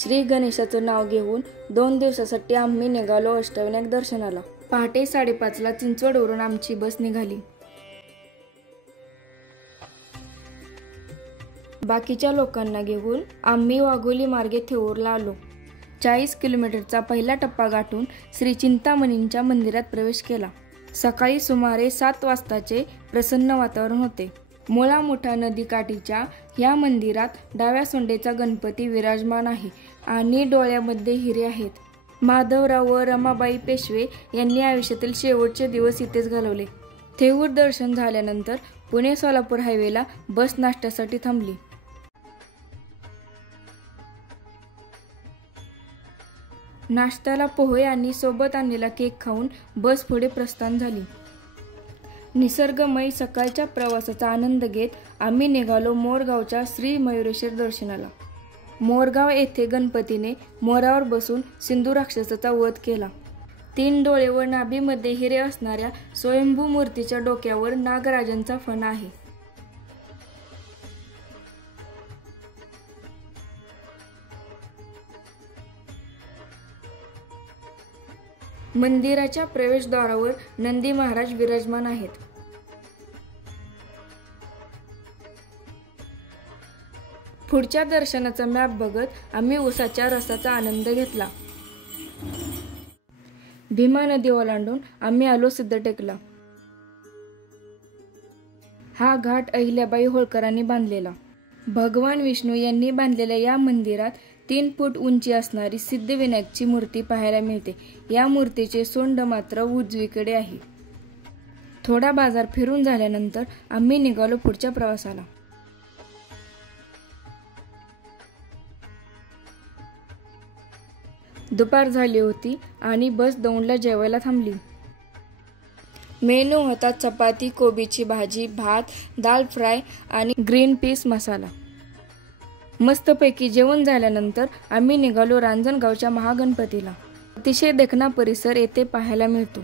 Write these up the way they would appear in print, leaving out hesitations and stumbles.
श्री गणेशाचं नाव घेऊन 2 दिवसासाठी आम्ही निघालो अष्टविनायक दर्शनाला। पहाटे 5:30ला चिंचवडवरून आमची बस निघाली। बाकीच्या लोकांना घेऊन आम्ही वाघोली मार्गे थेऊरला आलो। 40 किलोमीटरचा पहिला टप्पा गाठून श्री चिंतामणींच्या मंदिरात प्रवेश केला। सकाळी सुमारे 7 वाजताचे प्रसन्न वातावरण होते। मुळा मोठा नदीकाठीच्या या मंदिरात डाव्या सोंडेचा गणपती विराजमान आहे आणि डोळ्यामध्ये हिरे आहेत। माधवराव व रमाबाई पेशवे यांनी आयुष्यातील शेवटचे दिवस इथेच घालवले। थेऊर दर्शन झाल्यानंतर पुणे सोलापूर हायवेला बस नाश्त्यासाठी थांबली। नाश्त्याला पोहे आणि सोबत आणलेला केक खाऊन बस पुढे प्रस्थान झाली। निसर्गमय सकाळच्या प्रवासाचा आनंद घेत आम्ही निघालो मोरगावच्या श्री मयुरेश्वर दर्शनाला। मोरगाव येथे गणपतीने मोरावर बसून सिंधू राक्षसाचा वध केला। 3 डोळे व नाभीमध्ये हिरे असणाऱ्या स्वयंभू मूर्तीच्या डोक्यावर नागराजांचा फणा आहे। मंदिराच्या प्रवेशद्वारावर नंदी महाराज विराजमान आहेत। पुढच्या दर्शनाचा मॅप बघत आम्ही उसाच्या रसाचा आनंद घेतला। भीमा नदी ओलांडून आम्ही आलो सिद्धटेकला। हा घाट अहिल्याबाई होळकरांनी बांधलेला। भगवान विष्णू यांनी बांधलेल्या या मंदिरात 3 फूट उंची असणारी सिद्धिविनायकची मूर्ती पाहायला मिळते। या मूर्तीचे सोंड मात्र उजवीकडे आहे। थोडा बाजार फिरून झाल्यानंतर आम्ही निघालो पुढच्या प्रवासाला। दुपार झाली होती आणि बस दौंडला जेवायला थांबली। मेनू होता चपाती, कोबीची भाजी, भात, दाल फ्राय आणि ग्रीन पीस मसाला। मस्तपैकी जेवण झाल्यानंतर आम्ही निघालो रांजणगावच्या महागणपतीला। अतिशय देखणा परिसर येथे पाहायला मिळतो।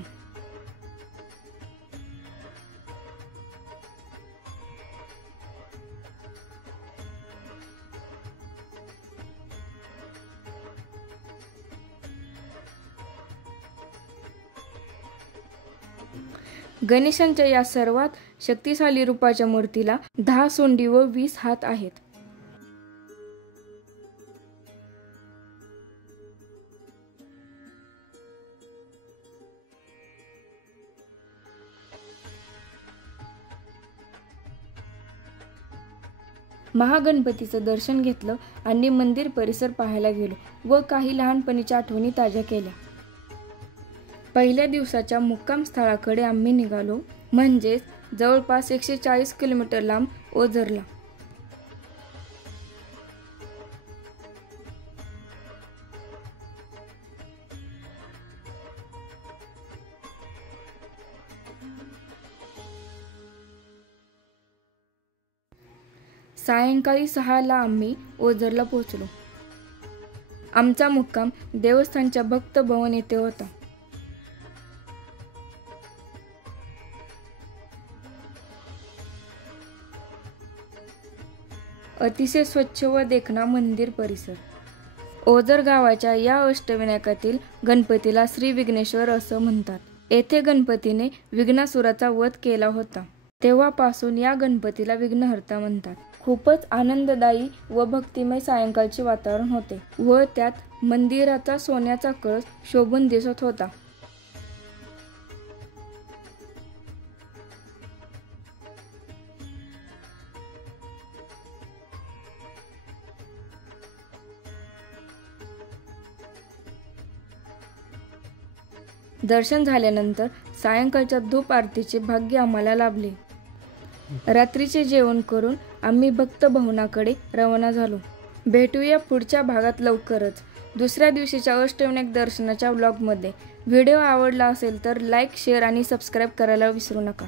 गणेशांच्या या सर्वात शक्तिशाली रूपाच्या मूर्तीला 10 सोंडी व 20 हात आहेत। महागणपतीचं दर्शन घेतलं आणि मंदिर परिसर पाहायला गेलो व काही लहानपणीच्या आठवणी ताज्या केल्या। पहिल्या दिवसाच्या मुक्काम स्थळाकडे आम्ही निघालो, म्हणजेच जवळपास 140 किलोमीटर लांब ओझरला। सायंकाळी 6ला आम्ही ओझरला पोहोचलो। आमचा मुक्काम देवस्थानच्या भक्त भवन येथे होता। अतिशय स्वच्छ व देखणा मंदिर परिसर। ओझर गावाच्या या अष्टविनायकातील गणपतीला श्री विघ्नेश्वर असं म्हणतात। येथे गणपतीने विघ्नासुराचा वध केला होता, तेव्हापासून या गणपतीला विघ्नहर्ता म्हणतात। खूपच आनंददायी व भक्तिमय सायंकाळचे वातावरण होते व त्यात मंदिराचा सोन्याचा कळस शोभून दिसत होता। दर्शन झाल्यानंतर सायंकाळच्या धूप आरतीचे भाग्य आम्हाला लाभले। रात्रीचे जेवण करून आम्ही भक्त भवनाकडे रवाना झालो। भेटूया पुढच्या भागात लवकरच दुसऱ्या दिवशीच्या अष्टविनायक दर्शनाच्या व्लॉगमध्ये। व्हिडिओ आवडला असेल तर लाईक, शेअर आणि सबस्क्राईब करायला विसरू नका।